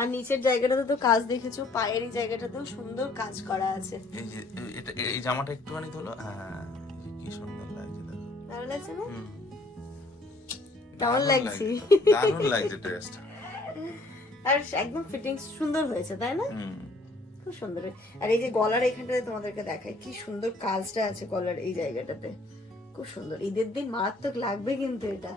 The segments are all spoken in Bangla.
আর নিচের জায়গাটাতে তো কাজ দেখেছ পায়ের এই জায়গাটাতেও সুন্দর কাজ করা আছে। এই যে এটা এই জামাটা একটুখানি তোলো। হ্যাঁ কি সুন্দর লাগছে দেখো। ভালো লাগছে না। কেমন লাগছে? দারুণ লাগছে ড্রেসটা আর একদম ফিটিং সুন্দর হয়েছে তাই না? খুব সুন্দর। আর এই যে গলার এখানটাতে তোমাদেরকে দেখায় কি সুন্দর কাজটা আছে গলার এই জায়গাটাতে। খুব সুন্দর। ঈদের দিন মারাত্মক লাগবে কিন্তু এটা।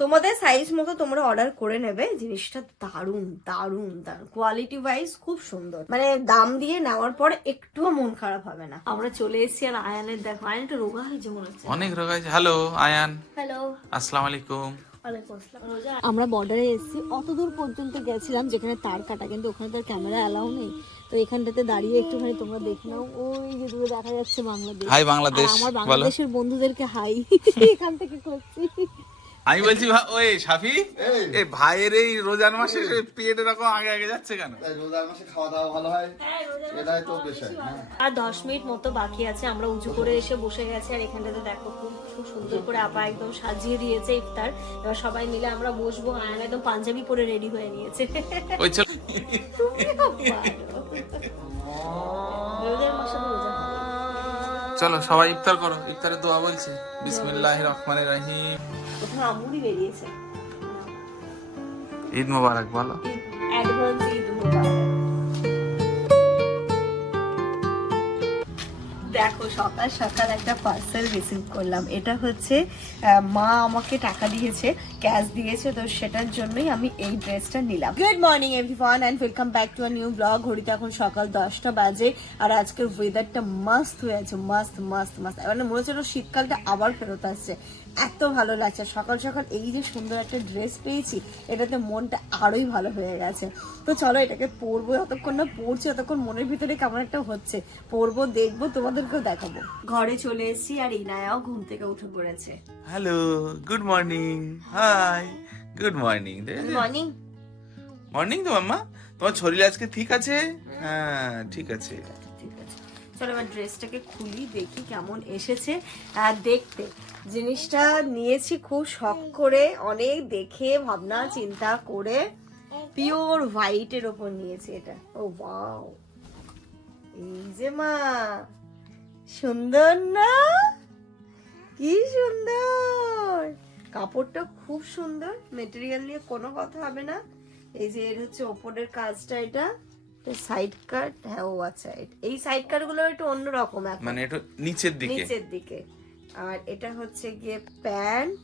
তোমাদের সাইজ মতো তোমরা অর্ডার করে নেবে। জিনিসটা দারুণ দারুণ দারুণ। কোয়ালিটি ওয়াইজ খুব সুন্দর। মানে দাম দিয়ে নেওয়ার পর একটুও মন খারাপ হবে না। আমরা চলে এসেছি আর আয়ানের দেখো আয়ান একটু রোগা হয়েছে মনে হচ্ছে। অনেক রোগাইছে হ্যালো আয়ান। হ্যালো আসসালামু আলাইকুম। আমরা বর্ডারে এসেছি। অত দূর পর্যন্ত গেছিলাম যেখানে তার কাটা কিন্তু ওখানে তো ক্যামেরা অ্যালাউ নেই। তো এখানটাতে দাঁড়িয়ে একটুখানি তোমরা দেখে নাও। ওই যে দূরে দেখা যাচ্ছে বাংলাদেশ। হাই বাংলাদেশ আমার বাংলাদেশের বন্ধুদেরকে হাই এখান থেকে করছি আমি বলছি ওই সাফি এই। ভাইয়ের এই রোজার মাসে পেট এরকম আগে আগে যাচ্ছে কেন? রোজার মাসে খাওয়া দাওয়া ভালো হয়। এটাই তো বিষয় হ্যাঁ। আর দশ মিনিট মতো বাকি আছে আমরা উঁচু করে এসে বসে গেছি আর এখানটাতে দেখো খুব খুব সুন্দর করে আপা একদম সাজিয়ে দিয়েছে ইফতার। এবার সবাই মিলে আমরা বসবো আয়ন একদম পাঞ্জাবি পরে রেডি হয়ে নিয়েছে। ওই চল রোজার মাসে রোজা। চলো সবাই ইফতার করো। ইফতারের দোয়া বলছি। বিসমিল্লাহ রহমানির রহিম ঈদ মোবারক বলো। অ্যাডভান্স ঈদ মুবারক। দেখো, সকাল সকাল একটা পার্সেল রিসিভ করলাম। এটা হচ্ছে মা আমাকে টাকা দিয়েছে ক্যাশ দিয়েছে, তো সেটার জন্যই আমি এই ড্রেসটা নিলাম। Good morning everyone and welcome back to a new blog ঘড়িতে এখন সকাল দশটা বাজে, আর আজকের ওয়েদারটা মাস্ত হয়ে আছে মাস্ত মাস্ত মাস্ত মানে মনে হচ্ছে শীতকালটা আবার ফেরত আসছে। এত ভালো লাগছে সকাল সকাল এই যে সুন্দর একটা ড্রেস পেয়েছি, এটাতে মনটা আরোই ভালো হয়ে গেছে। তো চলো, এটাকে পরবো, যতক্ষণ না পড়ছি ততক্ষণ মনের ভিতরে কেমন একটা হচ্ছে। পরবো, দেখব, তোমাদেরকেও দেখাবো। ঘরে চলে এসেছি আর ইনায়াও ঘুম থেকে উঠে পড়েছে। Hello good morning hi good morning morning morning তো মাম্মা তোমার শরীর আজকে ঠিক আছে? হ্যাঁ ঠিক আছে। চলো এবার ড্রেসটাকে খুলি দেখি কেমন এসেছে। আর দেখতে জিনিসটা নিয়েছি খুব শখ করে অনেক দেখে ভাবনা চিন্তা করে। পিওর হোয়াইটের ওপর নিয়েছি এটা। ও ওয়াও এই যে মা। সুন্দর না? কি সুন্দর? কাপড়টা খুব সুন্দর। মেটেরিয়াল নিয়ে কোনো কথা হবে না। এই যে এর হচ্ছে ওপরের কাজটা এটা। সাইড কাট হ্যাঁ ও আচ্ছা। এই সাইড কাটগুলো একটু অন্যরকম এখন। মানে একটু নিচের দিকে। নিচের দিকে। আর এটা হচ্ছে গিয়ে প্যান্ট।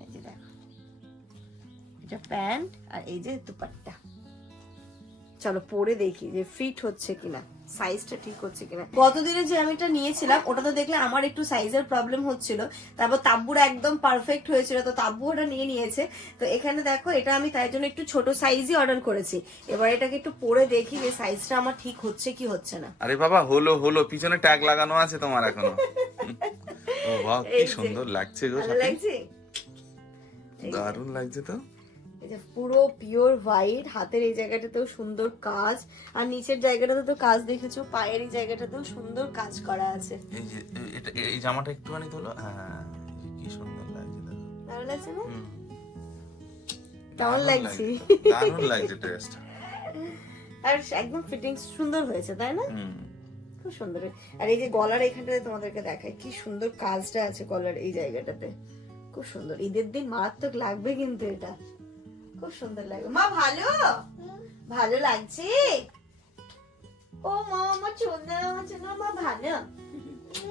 এই যে দেখো। এটা প্যান্ট আর এই যে দুপাট্টা। চলো পরে দেখি যে ফিট হচ্ছে কিনা। সাইজটা ঠিক হচ্ছে কিনা। গতদিনে যে আমি এটা নিয়েছিলাম ওটা তো দেখলে আমার একটু সাইজের প্রবলেম হচ্ছিল। তারপর তাব্বুর একদম পারফেক্ট হয়েছিল তো তাব্বু ওটা নিয়ে নিয়েছে। তো এখানে দেখো এটা আমি তাই জন্য একটু ছোট সাইজই অর্ডার করেছি। এবার এটাকে একটু পরে দেখি যে সাইজটা আমার ঠিক হচ্ছে কি হচ্ছে না। আরে বাবা হলো হলো। পিছনে ট্যাগ লাগানো আছে তোমার এখনও। ও বাহ কি সুন্দর লাগছে গো লাগছে? দারুণ লাগছে তো। যে পুরো পিওর হোয়াইট হাতের এই জায়গাটাতেও সুন্দর কাজ আর নিচের জায়গাটাতে তো কাজ দেখেছ পায়ের এই জায়গাটাতেও সুন্দর কাজ করা আছে। এই যে এটা এই জামাটা একটুখানি তোলো। হ্যাঁ কি সুন্দর লাগছে দেখো। ভালো লাগছে না? কেমন লাগছে? দারুণ লাগছে ড্রেসটা আর একদম ফিটিং সুন্দর হয়েছে তাই না? খুব সুন্দর আর এই যে গলার এখানটাতে তোমাদেরকে দেখায় কি সুন্দর কাজটা আছে গলার এই জায়গাটাতে। খুব সুন্দর। ঈদের দিন মারাত্মক লাগবে কিন্তু এটা। খুব সুন্দর লাগবে মা, ভালো? ভালো লাগছে? ও মা, আমার চোনা আমার চোনা মা, ভালো?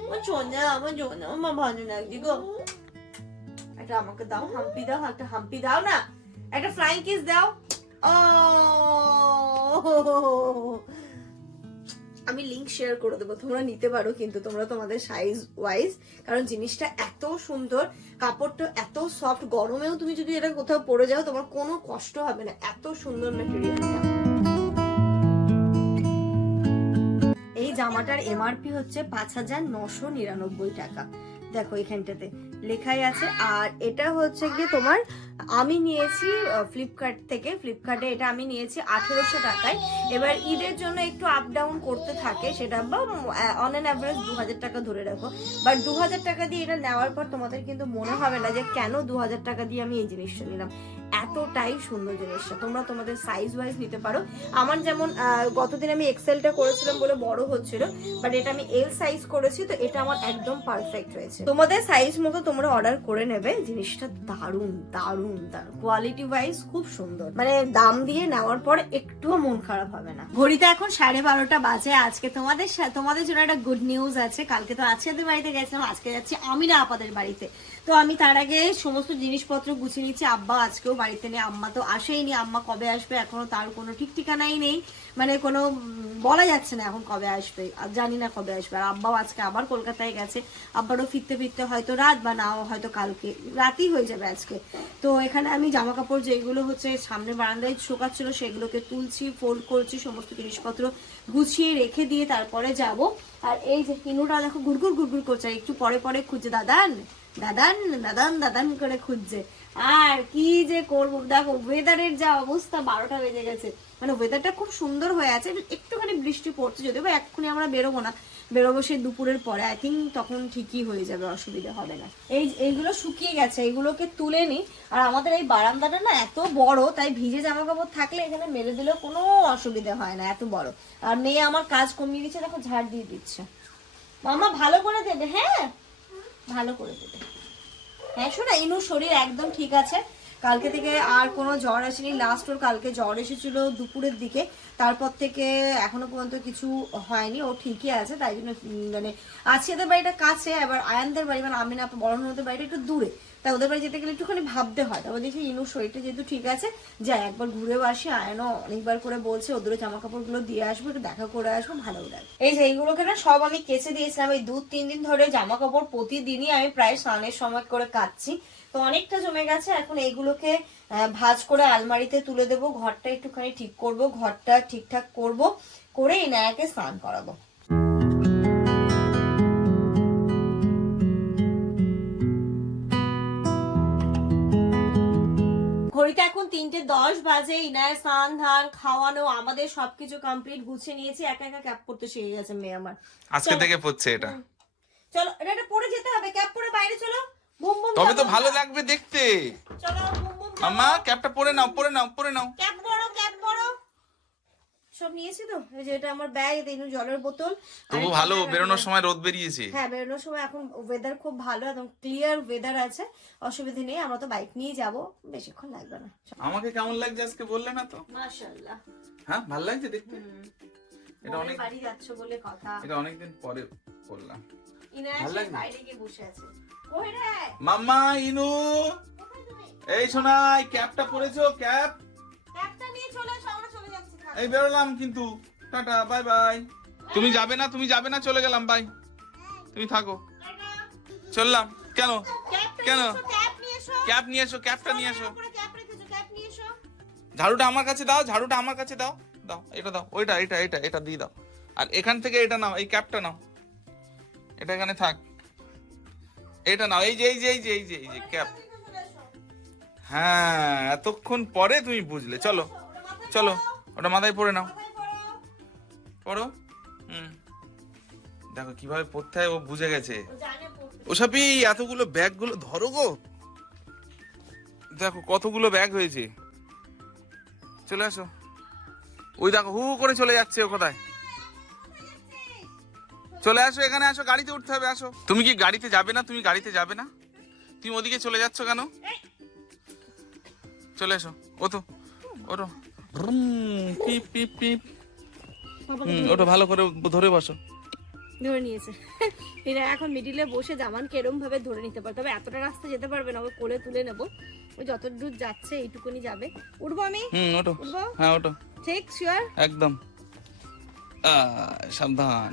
আমার চোনা আমার চোনা মা, ভালো লাগছে গো। একটা আমাকে দাও, হাম্পি দাও, একটা হাম্পি দাও না। একটা ফ্লাইং কিস দাও। ও আমি লিংক শেয়ার করে দেবো। তোমরা নিতে পারো কিন্তু, তোমরা তোমাদের সাইজ ওয়াইজ কারণ জিনিসটা এত সুন্দর, কাপড়টা এত সফট গরমেও তুমি যদি এটা কোথাও পরে যাও, তোমার কোনো কষ্ট হবে না। এত সুন্দর মেটেরিয়ালটা এই জামাটার এমআরপি হচ্ছে পাঁচ হাজার নশো নিরানব্বই টাকা। দেখো এখানটাতে লেখাই আছে, আর এটা হচ্ছে গিয়ে তোমার আমি নিয়েছি ফ্লিপকার্ট থেকে। ফ্লিপকার্টে এটা আমি নিয়েছি আঠেরোশো টাকায়। এবার ঈদের জন্য একটু আপ ডাউন করতে থাকে সেটা বা অন অ্যান অ্যাভারেজ দু হাজার টাকা ধরে রাখো। বাট দু হাজার টাকা দিয়ে এটা নেওয়ার পর তোমাদের কিন্তু মনে হবে না যে কেন দু হাজার টাকা দিয়ে আমি এই জিনিসটা নিলাম। এতটাই সুন্দর জিনিসটা। তোমরা তোমাদের সাইজ ওয়াইজ নিতে পারো। আমার যেমন গতদিন আমি এক্সেলটা করেছিলাম বলে বড় হচ্ছিল বাট এটা আমি এল সাইজ করেছি, তো এটা আমার একদম পারফেক্ট হয়েছে তোমাদের সাইজ মতো তোমরা অর্ডার করে নেবে। জিনিসটা দারুণ দারুণ দারুণ। কোয়ালিটি ওয়াইজ খুব সুন্দর। মানে দাম দিয়ে নেওয়ার পর একটুও মন খারাপ হবে না। ঘড়িতে এখন সাড়ে বারোটা বাজে। আজকে তোমাদের তোমাদের জন্য একটা গুড নিউজ আছে। কালকে তো আছিয়াদের বাড়িতে গেছিলাম, আজকে যাচ্ছি আমি না আপাদের বাড়িতে। তো আমি তার আগে সমস্ত জিনিসপত্র গুছিয়ে নিচ্ছি। আব্বা আজকেও বাড়িতে নেই, আম্মা তো আসেইনি। আম্মা কবে আসবে এখনও তার কোনো ঠিক ঠিকানাই নেই। মানে কোনো বলা যাচ্ছে না এখন কবে আসবে। আর জানি না কবে আসবে। আর আব্বাও আজকে আবার কলকাতায় গেছে। আব্বারও ফিরতে ফিরতে হয়তো রাত বা নাও হয়তো কালকে, রাতই হয়ে যাবে আজকে। তো এখানে আমি জামা কাপড় যেগুলো হচ্ছে সামনে বারান্দায় শোকাচ্ছিল সেগুলোকে তুলছি ফোল্ড করছি, সমস্ত জিনিসপত্র গুছিয়ে রেখে দিয়ে তারপরে যাব। আর এই যে কিনুটা দেখো গুড়গুড় গুড়গুড় করছে। একটু পরে পরে খুঁজে দাদান! দাদান দাদান দাদান করে খুঁজছে। আর কি যে করব? দেখো ওয়েদারের যা অবস্থা, বারোটা বেজে গেছে। মানে ওয়েদারটা খুব সুন্দর হয়ে আছে একটুখানি বৃষ্টি পড়ছে যদিও বা এক্ষুনি আমরা বেরোবো না। বেরোবো সেই দুপুরের পরে। আই থিঙ্ক তখন ঠিকই হয়ে যাবে, অসুবিধা হবে না। এই, এইগুলো শুকিয়ে গেছে, এইগুলোকে তুলে নি। আর আমাদের এই বারান্দাটা না এত বড়, তাই ভিজে জামা কাপড় থাকলে এখানে মেলে দিলেও কোনো অসুবিধা হয় না, এত বড়। আর মেয়ে আমার কাজ কমিয়ে দিচ্ছে, দেখো, ঝাড় দিয়ে দিচ্ছে। মামা ভালো করে দেবে হ্যাঁ? ভালো করে দেবে হ্যাঁ শোনা, ইনুর শরীর একদম ঠিক আছে। কালকে থেকে আর কোনো জ্বর আসেনি। লাস্ট ওর কালকে জ্বর এসেছিল দুপুরের দিকে। তারপর থেকে এখনও পর্যন্ত কিছু হয়নি, ও ঠিকই আছে, তাই জন্য মানে আছিয়াদের বাড়িটা কাছে এবার আয়ানদের বাড়ি মানে আমি না বড় বাড়িটা একটু দূরে তাই ওদের বাড়ি যেতে গেলে একটুখানি ভাবতে হয়, তারপর দেখি ইনুর শরীরটা যেহেতু ঠিক আছে, যাই একবার ঘুরেও আসি, আয়নও অনেকবার করে বলছে ওদের জামা কাপড়গুলো দিয়ে আসব, একটু দেখা করে আসব, ভালো লাগে এই যে এইগুলোকে না, সব আমি কেচে দিয়েছিলাম এই দু তিন দিন ধরে জামা কাপড় প্রতিদিনই আমি প্রায় স্নানের সময় করে কাচ্ছি তো অনেকটা জমে গেছে। এখন এইগুলোকে ভাঁজ করে আলমারিতে তুলে দেবো। ঘরটা একটুখানি ঠিক করব ঘরটা ঠিকঠাক করব করে ইনায়াকে স্নান করাবো। ঘড়িতে এখন তিনটে দশ বাজে ইনায়ের স্নান ধান খাওয়ানো আমাদের সবকিছু কমপ্লিট গুছিয়ে নিয়েছি। একা একা ক্যাপ পড়তে শিখে গেছে মেয়ে আমার। আজকে থেকে পড়ছে এটা। চলো এটা এটা পরে যেতে হবে। ক্যাপ পরে বাইরে চলো। বুম বুম তবে তো ভালো লাগবে দেখতে। চলো বুম বুম যাব। ক্যাপটা পরে নাও পরে নাও পরে নাও। ক্যাপ পরো ক্যাপ পরো। সব নিয়েছি তো? এই যে এটা আমার ব্যাগ ইনু জলের বোতল। তবু ভালো বেরোনোর সময় রোদ বেরিয়েছে। হ্যাঁ বেরোনোর সময় এখন ওয়েদার খুব ভালো একদম ক্লিয়ার ওয়েদার আছে। অসুবিধা নেই আমরা তো বাইক নিয়ে যাব। বেশিক্ষণ লাগবে না। আমাকে কেমন লাগছে আজকে বললে না তো? মাশাআল্লাহ। হ্যাঁ ভালো লাগছে দেখতে? এটা অনেক বাড়ি যাচ্ছ বলে কথা। এটা অনেকদিন পরে করলাম মাম্মা ইনু! এই শোনা এই ক্যাপটা পরেছো ক্যাপ। এই বেরোলাম কিন্তু। Tata bye bye. তুমি যাবে না তুমি যাবে না চলে গেলাম বাই। তুমি থাকো। চললাম। কেন? কেন? ক্যাপ নিয়ে এসো। ক্যাপটা নিয়ে এসো ঝাড়ুটা আমার কাছে দাও ঝাড়ুটা আমার কাছে দাও। দাও এটা দাও ওইটা এটা এটা এটা দিয়ে দাও। আর এখান থেকে এটা নাও এই ক্যাপটা নাও। এটা এখানে থাক। এটা নাও এই যে এই যে এই যে এই যে এই যে ক্যাপ। হ্যাঁ এতক্ষণ পরে তুমি বুঝলে। চলো চলো ওটা মাথায় পরে নাও। পড়ো। হুম। দেখো কীভাবে পড়তে হয় ও বুঝে গেছে। পড়তে। ওসবই এতগুলো ব্যাগগুলো ধরো গো। দেখো কতগুলো ব্যাগ হয়েছে। চলে আসো। ওই দেখো হু হু করে চলে যাচ্ছে ও কোথায়? চলে আসো এখানে আসো গাড়িতে উঠতে হবে আসো। তুমি কি গাড়িতে যাবে না? তুমি গাড়িতে যাবে না? তুমি ওদিকে চলে যাচ্ছ কেন? চলে এসো ও তো ওটো পিপ পিপ পিপ। ওটা ভালো করে ধরে বসো। ধরে নিয়েছে। এরা এখন মিডিলে বসে জামান কেরম ভাবে ধরে নিতে পারে তবে এতটা রাস্তা যেতে পারবে না ওকে কোলে তুলে নেব। ওই যত দূর যাচ্ছে এইটুকুনি যাবে। উঠবো আমি? হুম ওটো উঠবো? হ্যাঁ ওটো ঠিক শিওর একদম। সাবধান।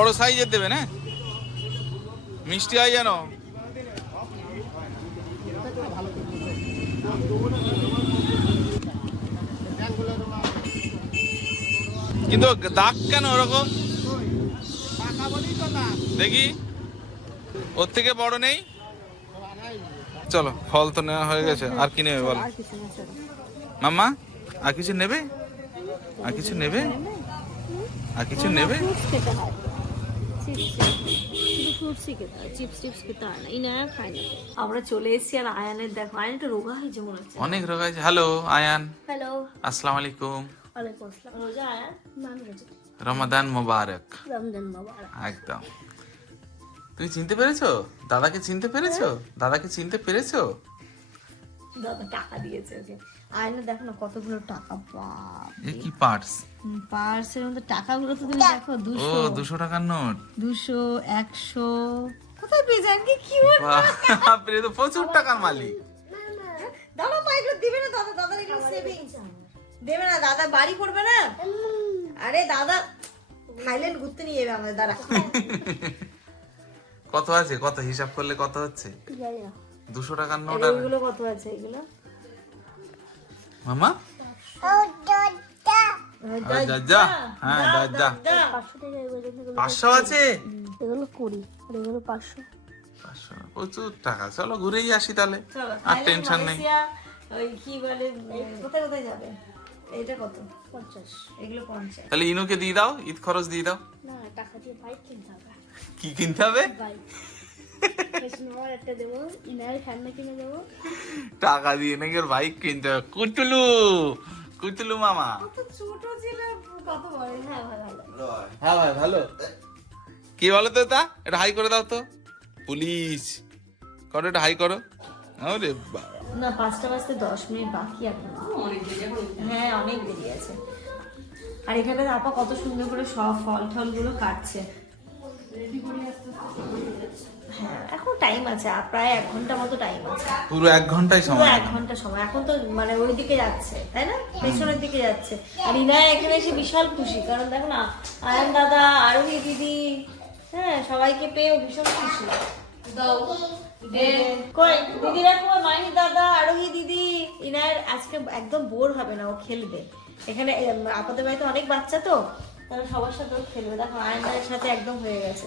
বড় সাইজের দেবে, না? মিষ্টি হয় যেন। কিন্তু দাগ কেন ওরকম? দেখি। ওর থেকে বড় নেই? চলো, ফল তো নেওয়া হয়ে গেছে, আর কি নেবে বলো? মাম্মা, আর কিছু নেবে? আর কিছু নেবে? আর কিছু নেবে? হয় চিপস শুধু ফ্রুটসই খেতে হয় চিপস টিপস খেতে হয় না। ইনায়া খায় না। আমরা চলে এসেছি আর আয়ানের দেখো আয়ান একটু রোগা হয়েছে মনে হচ্ছে। অনেক রোগ হ্যালো আয়ান। হ্যালো আসসালামু আলাইকুম। ওয়ালাইকুম আসসালাম। রোজা আয়া মান রোজা। রমাদান মোবারক। রমজান মোবারক। একদম। তুমি চিনতে পেরেছ? দাদাকে চিনতে পেরেছ? দাদাকে চিনতে পেরেছ? দাদা টাকা দিয়েছে আয়না দেখো না কতগুলো টাকা এ কি পার্টস পার্সের মধ্যে টাকাগুলো তো তুমি দেখো ও দুশো দুশো টাকার নোট। দুশো একশো। কোথায় পেয়ে যান কি কিউট বাপরে তো প্রচুর টাকার মালিক। দাদা পা দিবে না দাদা দাদা এগুলো সেভিংস দেবে না দাদা বাড়ি করবে না। আরে দাদা থাইল্যান্ড ঘুরতে নিয়ে যাবে আমাদের দাদা কত আছে? কত? হিসাব করলে কত হচ্ছে? দুশো টাকার নোট আর এগুলো কত আছে এগুলো? মামা? হ্যাঁ পাঁচশো আছে? এগুলো কুড়ি আর এগুলো পাঁচশো। পাঁচশো। প্রচুর টাকা। চলো ঘুরেই আসি তাহলে। আর টেনশন নেই। ওই কি বলে কোথায় কোথায় যাবে? এটা কত? পঞ্চাশ। এগুলো পঞ্চাশ। তাহলে ইনুকে দিয়ে দাও ঈদ খরচ দিয়ে দাও। না টাকা দিয়ে বাইক কিনতে হবে। কি কিনতে হবে? বাইক টাকা দিয়ে নাকি বাইক কিনতে হবে। কুতুলু কুতুলু মামা। ছোট ছিল কত বড়? হ্যাঁ ভালো ভালো। হ্যাঁ ভাই ভালো। কি বলো তো তা? এটা হাই করে দাও তো। পুলিশ। করো এটা হাই করো। আরে বাবা। না পাঁচটা বাজতে দশ মিনিট বাকি এখন। হ্যাঁ অনেক দেরি আছে। আর এখানে আপা কত সুন্দর করে সব ফল টলগুলো কাটছে। হ্যাঁ এখন টাইম আছে প্রায় এক ঘণ্টা মতো টাইম আছে। পুরো এক ঘন্টাই পুরো সময়। এক ঘণ্টা সময়। এখন তো মানে ওই দিকে যাচ্ছে তাই না? পেছনের দিকে যাচ্ছে। আর ইনায়া এখানে এসে বিশাল খুশি কারণ দেখো না আয়ান দাদা আরোহী দিদি হ্যাঁ সবাইকে পেয়েও ভীষণ খুশি। কই দিদিরা কই মাইনি দাদা আরোহী দিদি। ইনার আজকে একদম বোর হবে না ও খেলবে। এখানে এম, আপাদের বাড়িতে অনেক বাচ্চা তো তাহলে সবার সাথে খেলবে। দেখো আয়নের সাথে একদম হয়ে গেছে।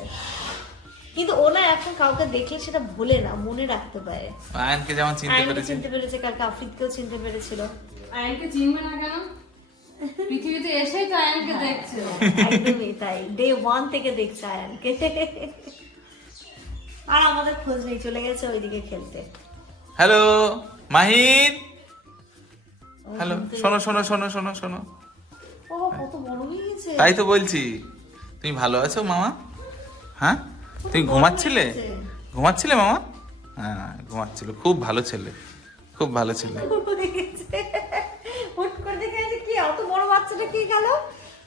কিন্তু ও না এখন কাউকে দেখলে সেটা ভোলে না মনে রাখতে পারে। আয়নকে যেমন চিনতে আয়নকে পেরেছি। চিনতে পেরেছে কালকে আফ্রিদকেও চিনতে পেরেছিল। আয়নকে চিনবে না কেন? পৃথিবীতে এসেই তো আয়নকে দেখছে। একদমই তাই। ডে ওয়ান থেকে দেখছে আয়নকে। আর আমাদের খোঁজ নেই চলে গেছে ওইদিকে খেলতে। হ্যালো মাহির? হ্যালো শোনো শোনো শোনো শোনো শোনো। ও কত বড় হয়ে গেছে। তাই তো বলছি। তুমি ভালো আছো মামা? হ্যাঁ? তুমি ঘুমাচ্ছিলে? ঘুমাচ্ছিলে মামা? হ্যাঁ ঘুমাচ্ছিল। খুব ভালো ছেলে। খুব ভালো ছেলে। হুট করে দেখেছে হুট করে দেখেছে কি অত বড় বাচ্চাটা কি গেল?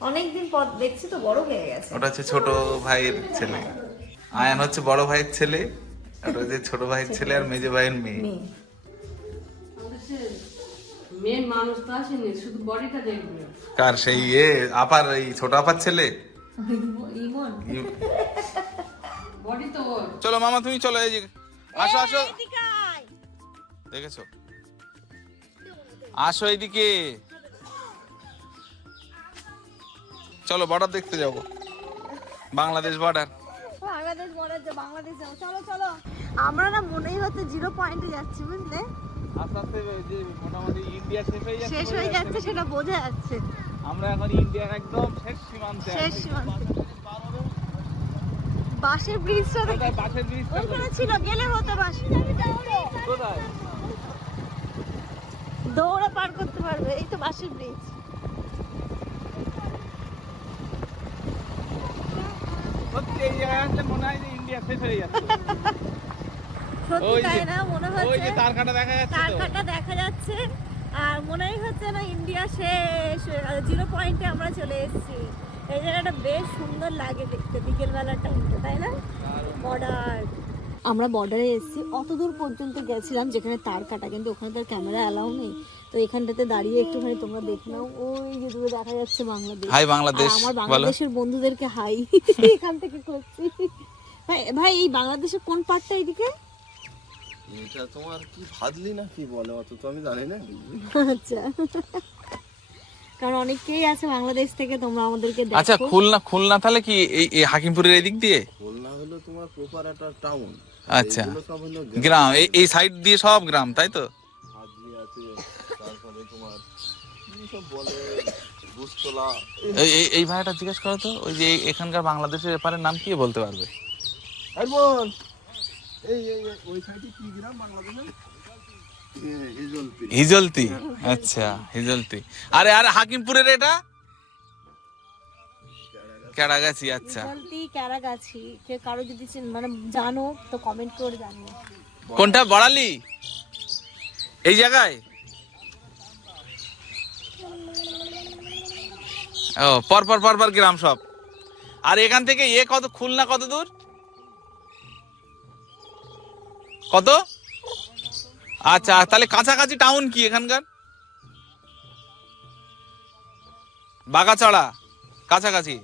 অনেকদিন পর দেখছি তো বড় হয়ে গেছে। ওটা হচ্ছে ছোট ভাইয়ের ছেলে। আয়ান হচ্ছে বড় ভাইয়ের ছেলে ওটা হচ্ছে ছোট ভাইয়ের ছেলে আর মেজো ভাইয়ের মেয়ে। মেয়ে। মানুষ তো আসেনি শুধু বডিটা দেখবে। কার সেই এ আপার এই ছোট আপার ছেলে? ইমন। চলো মামা তুমি চলো এই আসো আসো। দেখেছ? আসো এইদিকে। চলো বর্ডার দেখতে যাব। বাংলাদেশ বর্ডার বাংলাদেশ বর্ডার যে বাংলাদেশ যাব। চলো চলো। আমরা না মনেই হচ্ছে জিরো পয়েন্টে যাচ্ছি বুঝলে? আস্তে আস্তে যে মোটামুটি ইন্ডিয়া শেষ হয়ে যাচ্ছে শেষ হয়ে যাচ্ছে। সেটা বোঝা যাচ্ছে। আমরা এখন ইন্ডিয়ার একদম শেষ সীমান্তে শেষ সীমান্তে। বাসের ব্রিজটা ব্রিজটা ওইখানে ছিল গেলে হতো বাস কোথায়? দৌড়ে পার করতে পারবে এই তো বাসের ব্রিজ সত্যি এই মনে হয় যে ইন্ডিয়া শেষ হয়ে যাচ্ছে। সত্যি তাই না? মনে ওই যে হচ্ছে তার দেখা যাচ্ছে তারকাটা দেখা যাচ্ছে। আর মনেই হচ্ছে না ইন্ডিয়া শেষ জিরো পয়েন্টে আমরা চলে এসেছি। এই জায়গাটা বেশ সুন্দর লাগে দেখতে বিকেল বেলার টাইমটা তাই না? বর্ডার আমরা বর্ডারে এসেছি। অত দূর পর্যন্ত গেছিলাম যেখানে তার কাটা কিন্তু ওখানে তার ক্যামেরা অ্যালাউ নেই। তো এখানটাতে দাঁড়িয়ে একটুখানি তোমরা দেখে নাও। ওই যে দূরে দেখা যাচ্ছে বাংলাদেশ। হাই বাংলাদেশ আমার বাংলাদেশের বন্ধুদেরকে হাই এখান থেকে করছি। ভাই ভাই এই বাংলাদেশের কোন পার্টটা এদিকে? এটা তোমার কি ভাদলি না কি বলে? অত তো আমি জানি না। আচ্ছা। কারণ অনেকেই আছে বাংলাদেশ থেকে তোমরা আমাদেরকে আচ্ছা খুলনা খুলনা তাহলে কি এই হাকিমপুরের এই দিক দিয়ে? খুলনা হলো তোমার প্রপার একটা টাউন আচ্ছা। গ্রাম। এই এই সাইড দিয়ে সব গ্রাম তাই তো? তোমার বলে এই এই- ভাইটা জিজ্ঞেস করো তো ওই যে এই- এখানকার বাংলাদেশের এপারের নাম কি বলতে পারবে? এই এই এই এই, ওই সাইডে কি গ্রাম বাংলাদেশের? হিজলতি? আচ্ছা হিজলতি। আরে আরে হাকিমপুরের এটা? কেড়াগাছি আচ্ছা। জলদি ক্যারাগাছি কে কারও যদি মানে জানো তো কমেন্ট করে জানিও। কোনটা বড়ালি? এই জায়গায়? ও পর পর পর পর গ্রাম সব। আর এখান থেকে এ কত খুলনা কত দূর? কত? আচ্ছা তাহলে কাছাকাছি টাউন কি এখানকার? বাগাচড়া কাছাকাছি।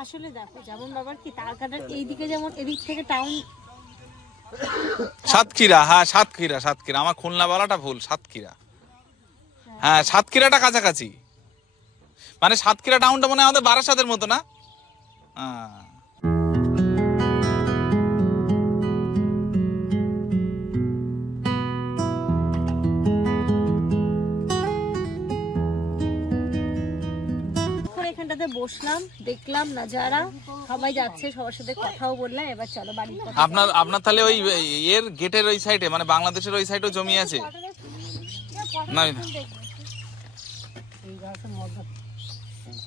আসলে দেখো যেমন বাবার কি তার কাটার এইদিকে যেমন এদিক থেকে টাউন সাতক্ষীরা হ্যাঁ সাতক্ষীরা সাতক্ষীরা। আমার খুলনা বলাটা ভুল সাতক্ষীরা। হ্যাঁ সাতক্ষীরাটা কাছাকাছি। মানে সাতক্ষীরা টাউনটা মনে হয় আমাদের বারাসাতের মতো না? হ্যাঁ বসলাম দেখলাম নাজারা সবাই যাচ্ছে সবার সাথে কথাও বললাম এবার চলো কথা আপনার আপনার তাহলে ওই এর গেটের ওই সাইডে মানে বাংলাদেশের ওই সাইডেও জমি আছে? না।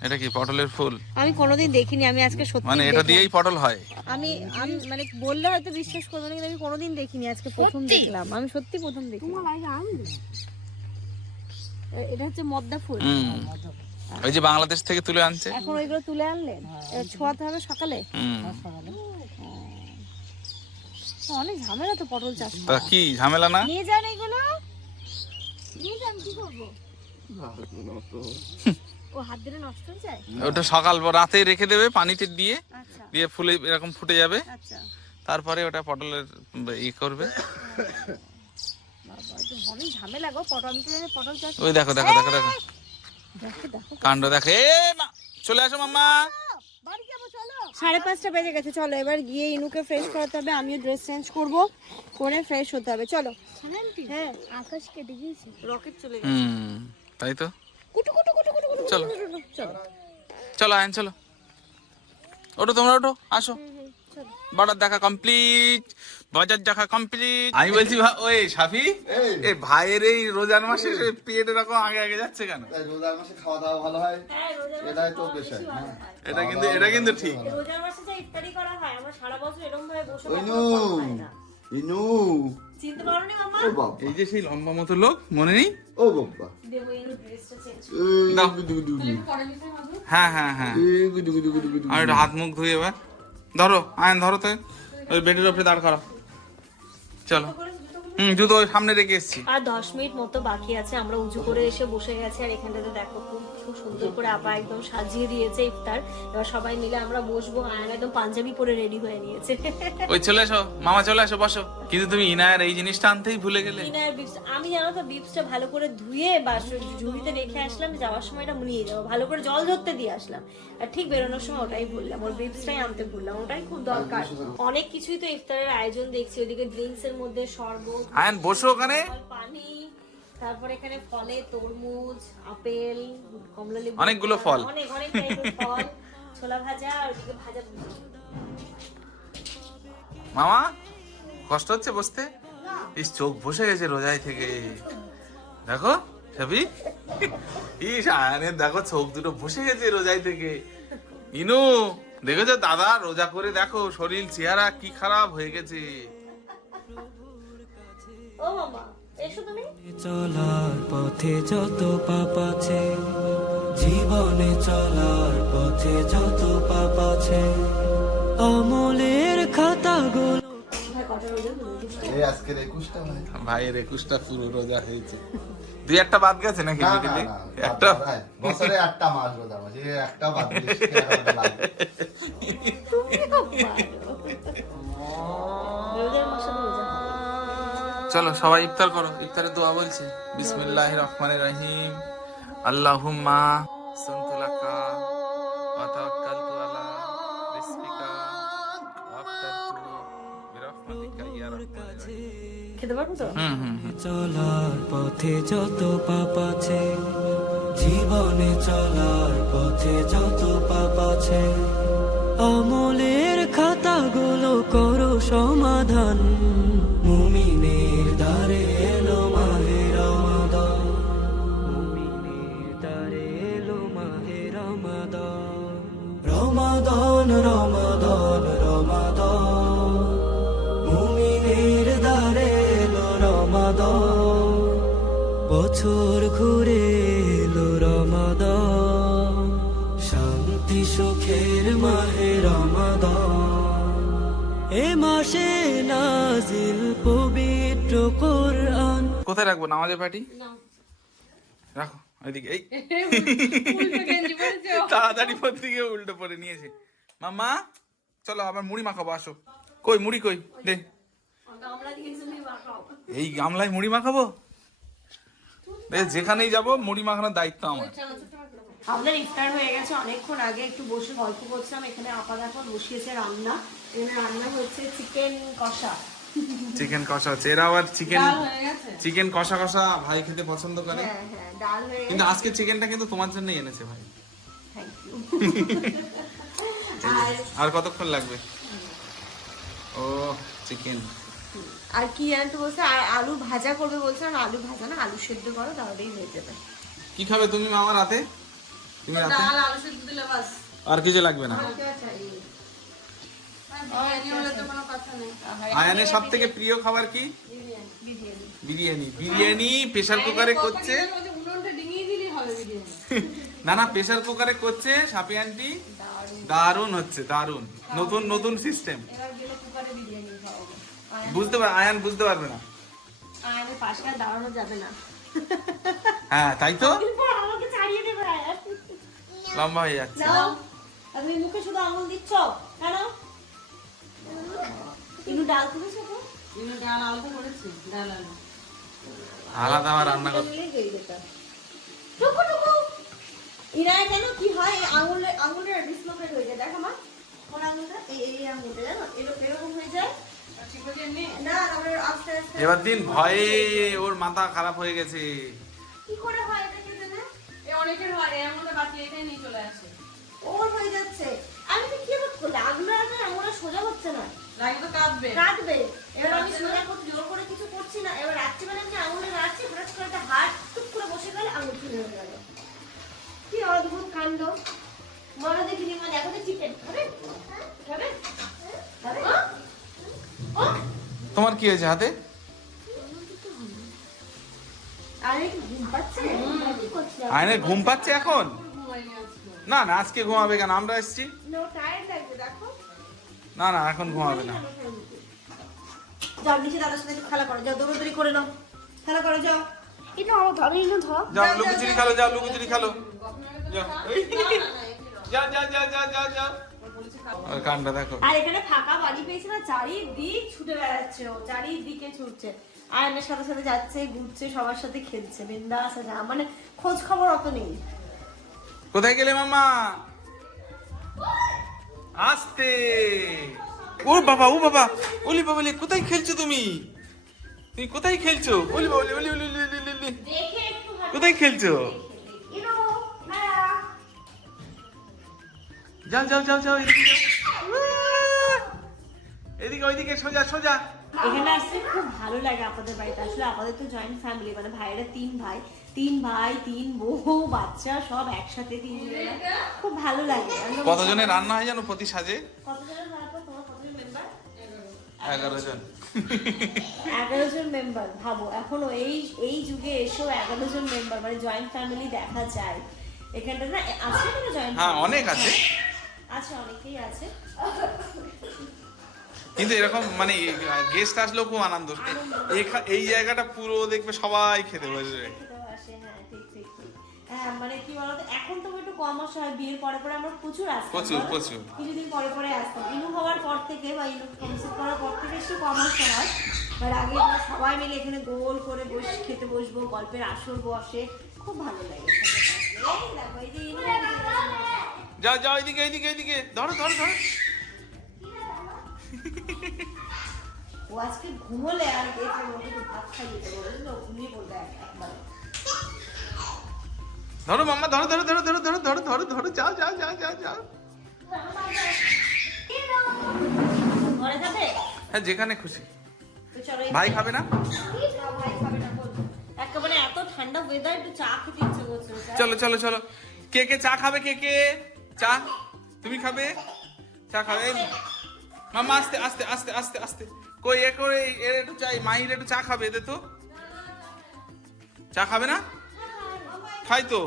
এটা কি পটলের ফুল? আমি কোনোদিন দেখিনি আমি আজকে সত্যি মানে এটা দেখলাম। দিয়েই পটল হয়? আমি আমি মানে বললে হয়তো বিশ্বাস করব না কিন্তু আমি কোনোদিন দেখিনি আজকে প্রথম দেখলাম। আমি সত্যি প্রথম দেখলাম। এটা হচ্ছে মদ্দা ফুল। হুম। ওই যে বাংলাদেশ থেকে তুলে আনছে। এখন ওইগুলো তুলে আনলেন? ছোঁয়াতে হবে সকালে? অনেক ঝামেলা তো পটল চাষ তা কি ঝামেলা না? নিয়ে যান এগুলো। নিয়ে যান কি করব? ওটা সকাল রাতে রেখে দেবে পানিতে দিয়ে। আচ্ছা। দিয়ে ফুলে এরকম ফুটে যাবে। আচ্ছা। তারপরে ওটা পটলের ই করবে। ওই দেখো দেখো দেখো দেখো। কাণ্ড দেখো। এ মা চলে আসো মাম্মা। সাড়ে পাঁচটা বেজে গেছে চলো এবার গিয়ে ইনুকে ফ্রেশ করাতে হবে আমিও ড্রেস চেঞ্জ করব করে ফ্রেশ হতে হবে চলো। হ্যাঁ আকাশ কেটে গিয়েছে। রকেট চলে গেছে। তাই তো? কুটু কুটু কুটু কুটু কুটু চলো। কুটু, কুটু, চলো। চলো আইন চলো। ওটো তোমরা ওটো আসো। চলো। দেখা কমপ্লিট বাজার দেখা কমপ্লিট আমি বলছি ওই সাফি এই। এই ভাইয়ের এই রোজার মাসে পেট এরকম আগে আগে যাচ্ছে কেন? রোজার মাসে খাওয়া দাওয়া ভালো হয়? এটাই তো বিষয় হ্যাঁ। এটা কিন্তু এটা কিন্তু ঠিক। রোজার মাসে যা ইফতারি করা হয় আমরা সারা বছর এরকম ভাবে বসে ইনু ইনু। চিনতে পারো মামা ও বাবা। এই যে সেই লম্বা মতো লোক মনে নেই? ও বাবা। দেবো ইনু ড্রেসটা চেঞ্জ। হ্যাঁ হ্যাঁ হ্যাঁ। আর হাত মুখ ধুই এবার। ধরো, আয়ন, ধরো তো। ওই বেডের উপরে দাঁড় করো। চলো। হুম, জুতো ওই সামনে রেখে এসেছি। আর দশ মিনিট মতো বাকি আছে, আমরা উঁচু করে এসে বসে গেছি, আর এখানটাতে দেখো খুব খুব সুন্দর করে আপা একদম সাজিয়ে দিয়েছে ইফতার। এবার সবাই মিলে আমরা বসবো আয়ন একদম পাঞ্জাবি পরে রেডি হয়ে নিয়েছে। ওই চলে এসো মামা চলে এসো বসো। কিন্তু তুমি ইনায়ের এই জিনিসটা আনতেই ভুলে গেলে। ইনার বিপস আমি জানো তো বিপসটা ভালো করে ধুয়ে বা ঝুড়িতে রেখে আসলাম যাওয়ার সময় এটা নিয়ে যাব ভালো করে জল ধরতে দিয়ে আসলাম। আর ঠিক বেরোনোর সময় ওটাই ভুললাম ওর বিপসটাই আনতে ভুললাম ওটাই খুব দরকার। অনেক কিছুই তো ইফতারের আয়োজন দেখছি ওদিকে ড্রিঙ্কস এর মধ্যে শরবত আয়ন বসো ওখানে। পানি তারপর এখানে ফলে তরমুজ আপেল কমলা লেবু অনেকগুলো ফল। অনেক অনেক টাইপের ফল। ছোলা ভাজা আর ওদিকে ভাজা মামা কষ্ট হচ্ছে বসতে? ইস চোখ বসে গেছে রোজাই থেকে। দেখো ছবি ইস আয়নের দেখো চোখ দুটো বসে গেছে রোজাই থেকে। ইনু দেখেছ দাদা রোজা করে দেখো শরীর চেহারা কি খারাপ হয়ে গেছে। ও মামা। এসো তুমি। চলার পথে যত পাপ আছে জীবনে চলার পথে যত পাপ আছে আমলের খাতাগুলো মানে? ভাইয়ের একুশটা পুরো রোজা হয়েছে। দুই একটা বাদ গেছে নাকি মিডিলে একটা বছরে একটা মাস রোজা মাস এই একটা বাদ দিস, চলো সবাই ইফতার করো। ইফতারে দোয়া বলছি। বিসমিল্লাহ রহমান রহিম। আল্লাহুম্মা সন্তুলাকা ওয়া তাওয়াক্কালতু আলা রিজকিকা ওয়া আফতারতু বিরহমাতিকা ইয়া রাহমানির রহিম খেতে পারব তো? হুম হুম হুম। চলার পথে যত পাপ আছে জীবনে চলার পথে যত পাপ আছে আমলের খাতাগুলো করো সমাধান। রমাদান রমাদান রমাদান। মুমিনের দ্বারে এলো রমাদান। বছর ঘুরে এলো রমাদান। শান্তি সুখের মাহে রমাদান। এ মাসে নাজিল পবিত্র কোরআন। কোথায় রাখব? নামাজের পার্টি? রাখো ওইদিকে এই। তাড়াতাড়ি পর দিকে উল্টো পরে নিয়েছে। মাম্মা চলো আবার মুড়ি মাখাবো আসো। কই মুড়ি কই? দে। এই গামলায় মুড়ি মাখাবো? দে যেখানেই যাব মুড়ি মাখানোর দায়িত্ব আমার। আপনার ইফতার হয়ে গেছে অনেকক্ষণ আগে একটু বসে গল্প করছিলাম এখানে আপা দেখো বসিয়েছে রান্না। এখানে রান্না হচ্ছে চিকেন কষা। চিকেন কষা হচ্ছে। এরা আবার চিকেন চিকেন কষা কষা ভাই খেতে পছন্দ করে। হ্যাঁ হ্যাঁ কিন্তু আজকে চিকেনটা কিন্তু তোমার জন্যই এনেছে ভাই। আর কতক্ষণ লাগবে? ও চিকেন আর কি জানতে বলছে? আর আলু ভাজা করবে বলছে। আর আলু ভাজা না আলু সেদ্ধ করো তাহলেই হয়ে যাবে। কি খাবে তুমি মামা রাতে? তুমি রাতে? ডাল আলু সেদ্ধ দিলে বাস। আর কিছু লাগবে না আর বিরিয়ানি হলে তো কোনো কথা নেই আয়ানের সব থেকে প্রিয় খাবার কি? বিরিয়ানি। বিরিয়ানি প্রেসার কুকারে করছে। না না, প্রেসার কুকারে করছে সাপি আন্টি। দারুণ হচ্ছে, দারুণ। নতুন নতুন সিস্টেম বুঝতে পার আয়ান বুঝতে পারবে না। হ্যাঁ তাই তো। লম্বা হয়ে যাচ্ছে। মুখে শুধু আঙুল দিচ্ছ? কেন? ডাল তুলেছো তো ডাল আলু করেছি ডাল আলু। আলাদা আমার রান্না করতে মিলেই হয়ে যেত। টুকু টুকু ইনায় কেন কি হয়? আঙুলে আঙুলের ডিসলোকেট হয়ে যায়। দেখো মা কোন আঙুলটা? এই এই আঙুলটা জানো? এরকম এরকম হয়ে যায়। ঠিক আছে এমনি না তারপরে আস্তে আস্তে এবার দিন ভয়ে ওর মাথা খারাপ হয়ে গেছে। কি করে হয় এটা এ অনেকের হয় মধ্যে বাকি এটাই নিয়ে চলে আসে। ওর হয়ে যাচ্ছে। আমি তো আঙুলে সোজা হচ্ছে না। লাগে তো কাঁদবে। কাটবে এবার আমি সোজা করতে জোর করে কিছু করছি না। এবার রাত্রিবেলা আমি আঙুলে রাখছি হঠাৎ করে একটা হাত টুক করে বসে গেলে আঙুল হয়ে গেল। কি অদ্ভুত কাণ্ড। বড় দেখিনি মা দেখো তো চিকেন খাবে খাবে খাবে তোমার কি হয়েছে হাতে? আরে কি ঘুম পাচ্ছে? কি আয়নের ঘুম পাচ্ছে এখন? না না আজকে ঘুমাবে কেন? আমরা এসছি। নো টায়ার্ড লাগবে দেখো। না না এখন ঘুমাবে না। যাও নিচে দাদার সাথে খেলা করো। যাও দৌড়াদৌড়ি করে নাও। খেলা করো যাও। এটা আমার ধরো এটা ধর। যাও লুকোচুরি খেলো যাও। লুকোচুরি খেলো। যাও। যা যা যা যা যা যা। আর কানটা দেখো। আর এখানে ফাঁকা বাড়ি পেয়েছে না চারিদিক ছুটে বেড়াচ্ছে ও চারিদিকে ছুটছে। আয়নের সাথে সাথে যাচ্ছে ঘুরছে সবার সাথে খেলছে। বিন্দাস আছে না মানে খোঁজ খবর অত নেই। কোথায় গেলে মামা? আসতে। ও বাবা ও বাবা। ওলি বাবা কোথায় খেলছো তুমি? তুমি কোথায় খেলছো? ওলি বাবা ওলি ওলি ওলি। কোথায় খেলছো। যাও যাও যাও যাও এদিকে এদিকে ওইদিকে সোজা সোজা। এখানে আসতে খুব ভালো লাগে আপনাদের বাড়িতে। আসলে আপনাদের তো জয়েন্ট ফ্যামিলি মানে ভাইয়েরা তিন ভাই। তিন ভাই তিন বউ বাচ্চা সব একসাথে তিন খুব ভালো লাগে। কতজনের রান্না হয় জানো প্রতি সাজে? কতজনের মেম্বার এগারো জন। এগারো জন মেম্বার ভাবো। এখনও এই এই যুগে এসেও এগারো জন মেম্বার মানে জয়েন্ট ফ্যামিলি দেখা যায়। এখানটা না আছে না জয়েন্ট হ্যাঁ অনেক আছে। আছে অনেকেই আছে। কিন্তু এরকম মানে গেস্ট আসলেও খুব আনন্দ। এই জায়গাটা পুরো দেখবে সবাই খেতে বসবে। হ্যাঁ মানে কি বলতো এখন তো একটু কম আসা হয় বিয়ের পরে পরে আমরা প্রচুর আসতাম প্রচুর, প্রচুর। কিছুদিন পরে পরে আসতাম। ইনু হওয়ার পর থেকে বা ইনু করার পর থেকে একটু কম আসা হয়। আর আগে সবাই মিলে এখানে গোল করে বসে খেতে বসবো গল্পের আসর বসে খুব ভালো লাগে। যাও যাও এইদিকে এইদিকে এইদিকে ধরো ধরো ধরো। ও আজকে ঘুমোলে আর ওকে একটু ভাত খাইয়ে দেবো ঘুমিয়ে পড়বে এক- একবারে। ধরো মাম্মা ধরো ধরো ধরো ধরো ধরো ধরো ধরো ধরো যাও যাও যাও যাও যাও। ঘরে যাবে? হ্যাঁ যেখানে খুশি। ভাই খাবে না? এত ঠান্ডা ওয়েদার একটু চা খেতে ইচ্ছে করছে। চলো চলো চলো। কে কে চা খাবে কে কে? চা? তুমি খাবে? চা খাবে? মাম্মা আস্তে আস্তে আস্তে আস্তে আস্তে। কই এ করে এর একটু চাই মাহির একটু চা খাবে দে তো। চা খাবে না? খাই তো।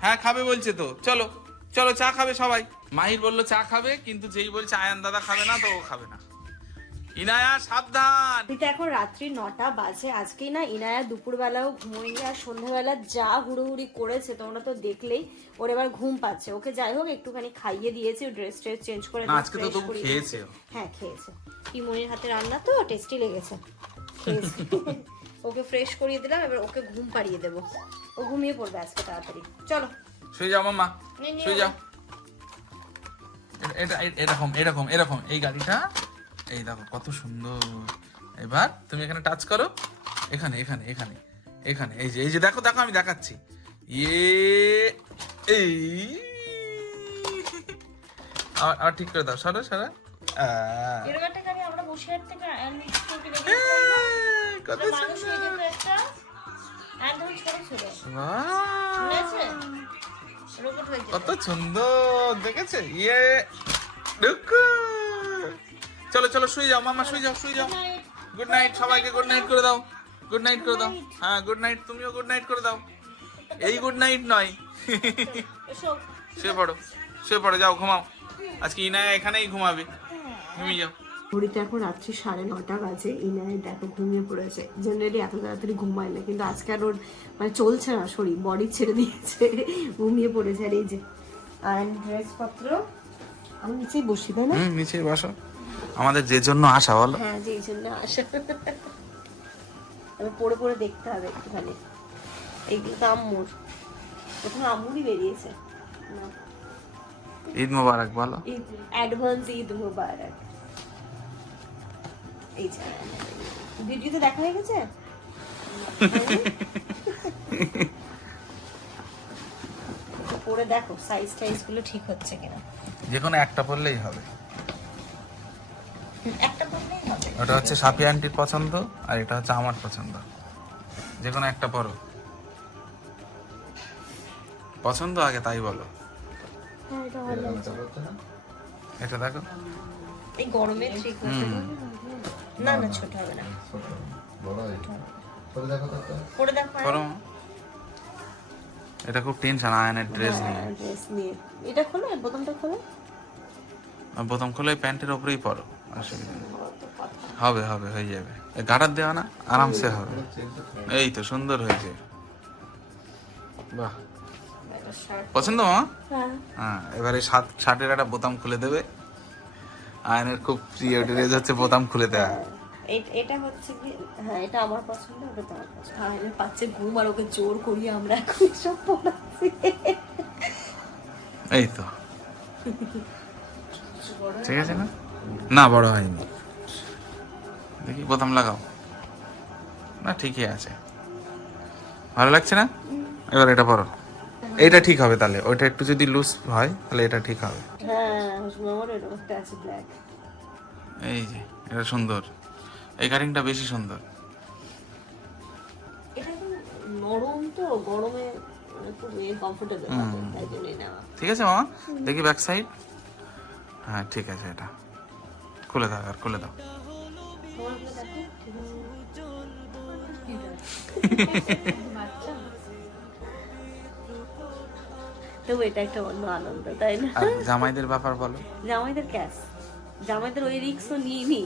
হ্যাঁ খাবে বলছে তো। চলো চলো চা খাবে সবাই। মাহির বলল চা খাবে কিন্তু যেই বলছে আয়ান দাদা খাবে না তো ও খাবে না। ইনায়া সাবধান! এখন রাত্রি নটা বাজে। আজকেই না ইনায়া দুপুরবেলাও ঘুমোয়নি আর সন্ধ্যাবেলা যা হুড়োহুড়ি করেছে তোমরা তো দেখলেই ওর এবার ঘুম পাচ্ছে। ওকে যাই হোক একটুখানি খাইয়ে দিয়েছি ড্রেস ট্রেস চেঞ্জ করে আজকে তো তবু খেয়েছে হ্যাঁ খেয়েছে। কি মনির হাতে রান্না তো? টেস্টি লেগেছে। ওকে ফ্রেশ করিয়ে দিলাম এবার ওকে ঘুম পাড়িয়ে দেবো। ও ঘুমিয়ে পড়বে আজকে তাড়াতাড়ি। চলো। শুয়ে যাও মাম্মা। নে, নে, শুয়ে যাও। এটা এটা- এরকম এরকম এরকম। এই গাড়িটা এই দেখো কত সুন্দর। এবার তুমি এখানে টাচ করো। এখানে এখানে এখানে এখানে। এই যে এই যে দেখো দেখো আমি দেখাচ্ছি। ইয়ে এই। আর ঠিক করে দাও। সরো সরো। এরকম একটা থেকে কত সুন্দর। একটা একদম ছোট হয়ে কত সুন্দর দেখেছে? ইয়ে। চলো চলো শুয়ে যাও মামা শুয়ে যাও শুয়ে যাও। গুড নাইট সবাইকে গুড নাইট করে দাও। গুড নাইট করে দাও। হ্যাঁ গুড নাইট তুমিও গুড নাইট করে দাও। এই গুড নাইট নয়। শুয়ে পড়ো শুয়ে পড়ো যাও ঘুমাও। আজকে ইনায়া এখানেই ঘুমাবে। ঘুমিয়ে যাও। ঘড়িতে এখন রাত্রি সাড়ে নটা বাজে ইনায় দেখো ঘুমিয়ে পড়েছে। জেনারেলি এত তাড়াতাড়ি ঘুমায় না কিন্তু আজকে আর ওর মানে চলছে না শরীর বডি ছেড়ে দিয়েছে ঘুমিয়ে পড়েছে আর এই যে। আর ড্রেসপত্র আমি নিচেই বসি তাই না? হুম নিচে বসো। আমাদের যে জন্য আসা বলো। হ্যাঁ যে জন্য আসা। আমি পড়ে পড়ে দেখতে হবে একটুখানি। এইগুলো তো আম্মুর। প্রথমে আম্মুরই বেরিয়েছে। ঈদ মোবারক বলো। ঈদ অ্যাডভান্স ঈদ মুবারক। এই যে ভিডিওতে দেখা হয়ে গেছে? পরে দেখো সাইজ টাইজগুলো ঠিক হচ্ছে কিনা। যে কোনো একটা পড়লেই হবে। একটা পরলেই হবে। ওটা হচ্ছে সাফি আন্টির পছন্দ আর এটা হচ্ছে আমার পছন্দ। যে কোনো একটা পরো। পছন্দ আগে তাই বলো। হ্যাঁ এটা দেখো। এই গরমে ঠিক না না ছোট হবে না। পরে দেখো করো। এটা খুব টেনশন আয়নের ড্রেস নিয়ে। ড্রেস নিয়ে। এটা খোলো বোতামটা খোলো। আর খোলে প্যান্টের ওপরেই পরো অসুবিধা হবে হবে হয়ে যাবে। এ গাটার দেওয়া না আরামসে হবে। এই তো সুন্দর হয়েছে। বাহ। পছন্দ মা হ্যাঁ। হ্যাঁ এবারে শার্ট শার্টের একটা বোতাম খুলে দেবে। আয়নের খুব প্রিয় ড্রেস হচ্ছে বোতাম খুলে এই- এটা হচ্ছে কি? হ্যাঁ এটা আমার পছন্দ ওটা তোমার পছন্দ। পাচ্ছে ঘুম আর ওকে জোর করিয়ে আমরা এখন সব পড়াচ্ছি। এই তো। ঠিক আছে না? না বড় হয়নি। দেখি বোতাম লাগাও। না ঠিকই আছে। ভালো লাগছে না? এবার এটা পরো এইটা ঠিক হবে তাহলে। ওইটা একটু যদি লুজ হয় তাহলে এটা ঠিক হবে। হ্যাঁ এই যে এটা সুন্দর। এই কাটিংটা বেশি সুন্দর। এটা নরম তো গরমে কমফোর্টেবল তাই জন্যই নেওয়া। ঠিক আছে মামা? দেখি ব্যাক সাইড হ্যাঁ ঠিক আছে এটা। খুলে দাও আর খুলে দাও। তোমারগুলো তবু এটা একটা অন্য আনন্দ তাই না? জামাইদের ব্যাপার বলো। জামাইদের ক্যাশ জামাইদের ওই রিক্সও নিয়ে নি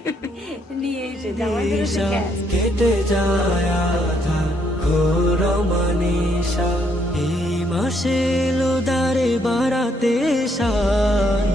নিয়ে এসে জামাইদের ক্যাশ কেটে যায় ঘোর এই মাসে বাড়াতে সার